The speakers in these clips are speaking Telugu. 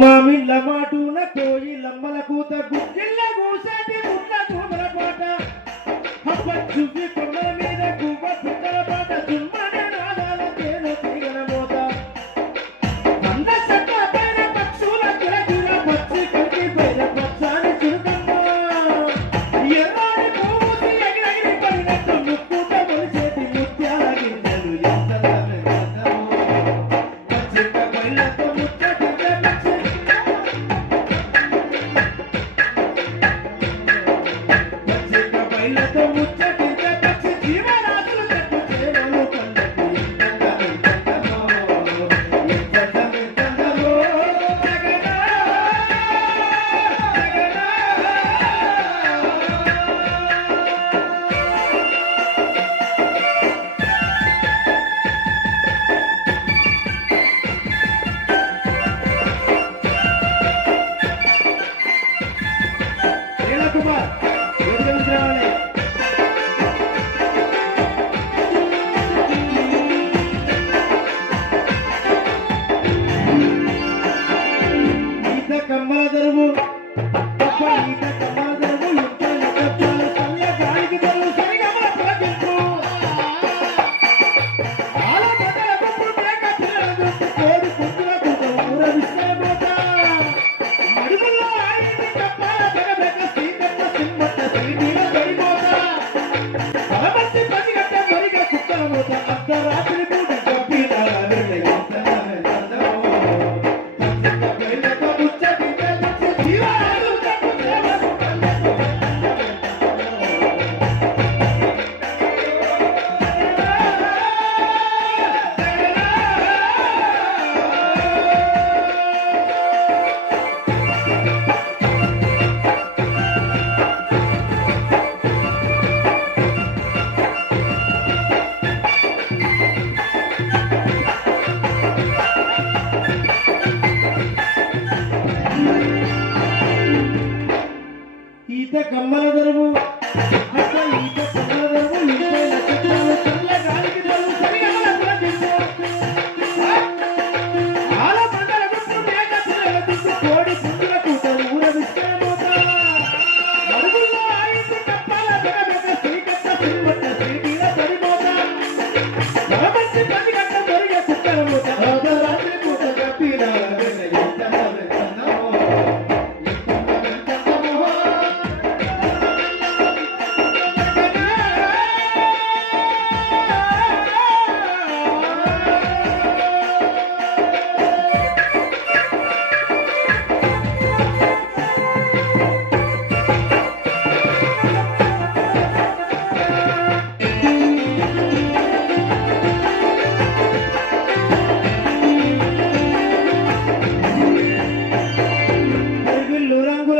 మామిళ్ళ మాటున కోయి లమ్మల కూత గుడ్డిళ్ళ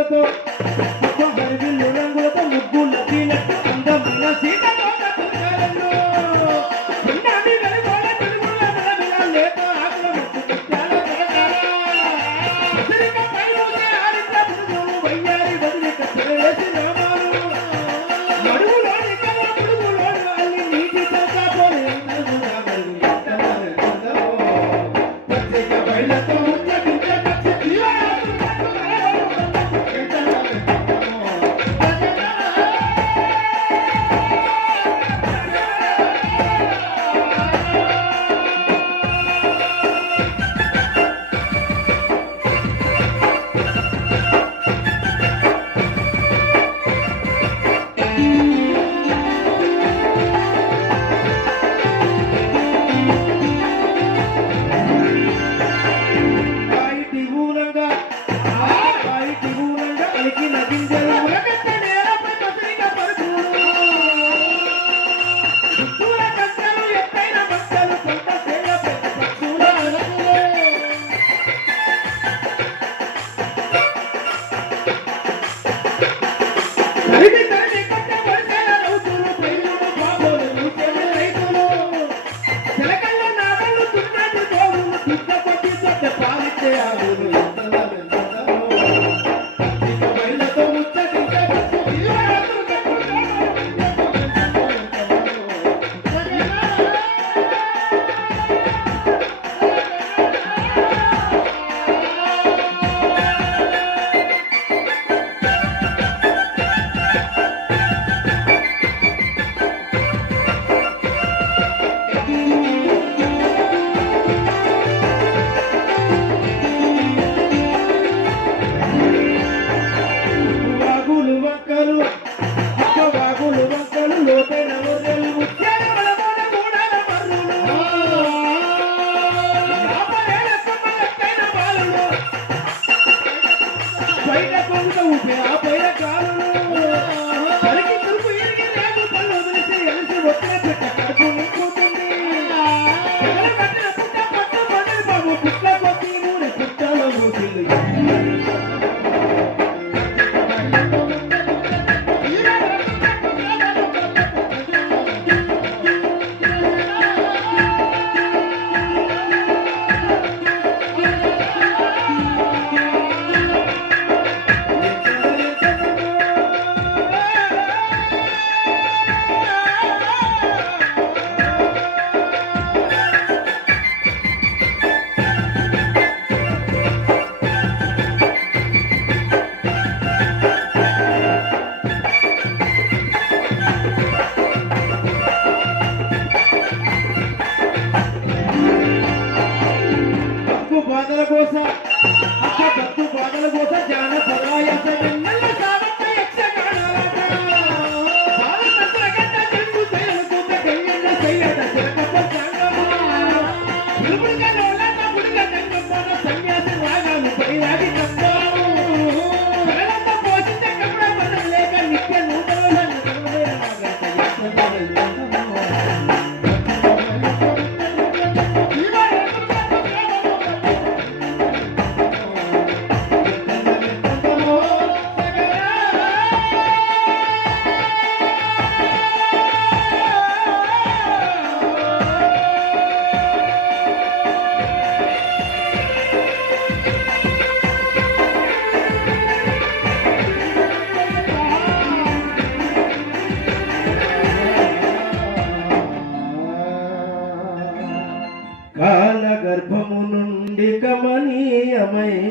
Tchau, tchau. falando da Uber. A banheira é cara, não. Né?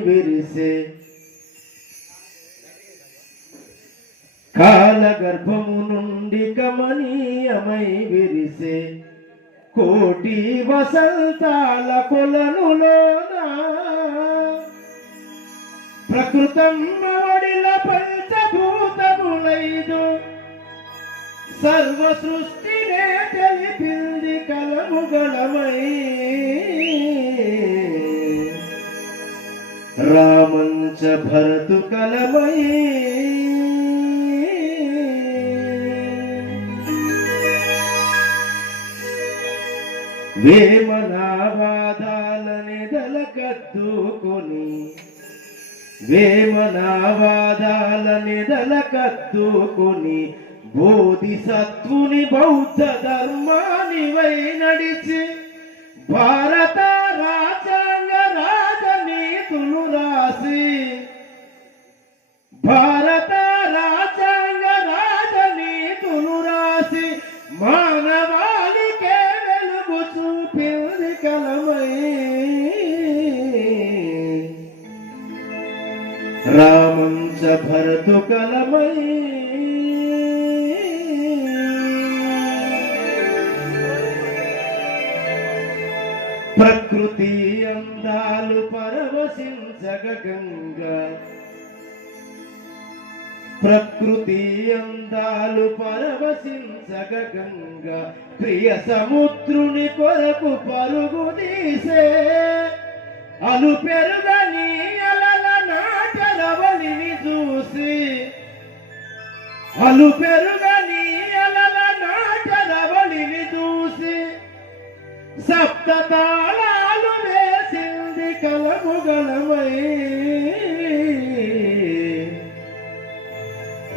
విరిసే. కాల గర్భము నుండి కమనీయమై విరిసే. కోటి వసంతాల కొలనులోన. ప్రకృతమ్మ వడిల పంచభూతములైదు. సర్వ సృష్టినే తెలిపింది కలముగలమై. రామంచ భరతు కలమై వేమనావాదాలని దళకద్దుకొని వేమనావాదాలని దలకద్దుకొని బోధిసత్వుని బౌద్ధ ధర్మాని వై నడిచి భారత రా ప్రకృతి అందాలు పరవశించగ గంగా. ప్రకృతి అందాలు పరవశించగ గంగా. ప్రియ సముద్రుని కొరకు పరుగు తీసే అలు పెరుగని అలల నాటరవలిని చూసి అలు పెరుగ సప్త తాళాలు వేసింది కలముగలమై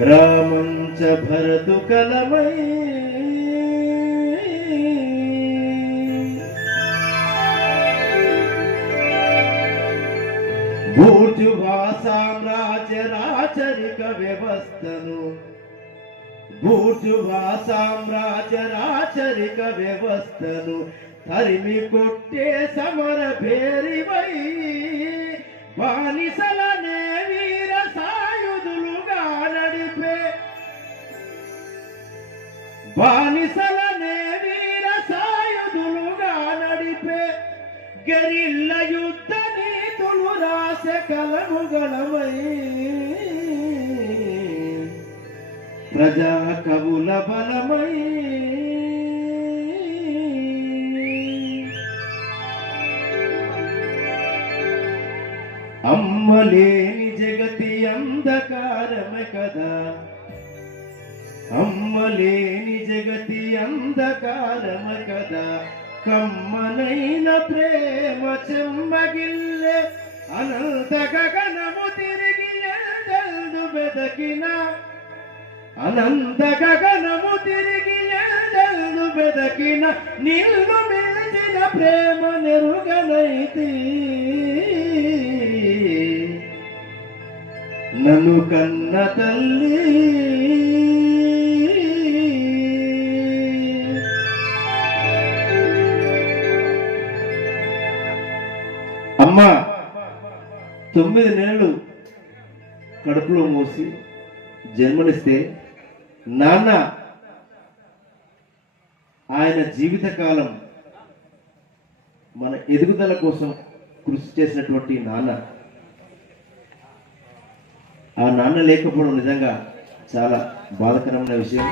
రామంచ భరతు కలమై. భూర్జువా సామ్రాజ్య రాచరిక వ్యవస్థను. భూర్జువా సామ్రాజ్య రాచరిక వ్యవస్థను. తరిమి కొట్టే సమర భేరివై బానిసలనే వీర సాయుధులుగా నడిపే బానిసలనే వీర సాయుధులుగా నడిపే గెరిల్ల యుద్ధ నీతులు రాసే రాస కలముగలమై ప్రజా కవుల బలమై. అమ్మలేని జగతి అంధకారమే కదా. అమ్మలేని జగతి అంధకారమే కదా. కమ్మనైన ప్రేమ చెమ్మగిల్లే అనంత గగనము తిరిగి ఎందెల్దు బెదకిన. అనంత గగనము తిరిగి ఎందెల్దు బెదకిన నిల్లు మిల్చిన ప్రేమ నెరుగనైతే. నన్ను కన్న తల్లి. అమ్మా తొమ్మిది నెలలు కడుపులో మోసి జన్మనిస్తే నాన్న ఆయన జీవితకాలం మన ఎదుగుదల కోసం కృషి చేసినటువంటి నాన్న. ఆ నాన్న లేకపోవడం నిజంగా చాలా బాధకరమైన విషయం.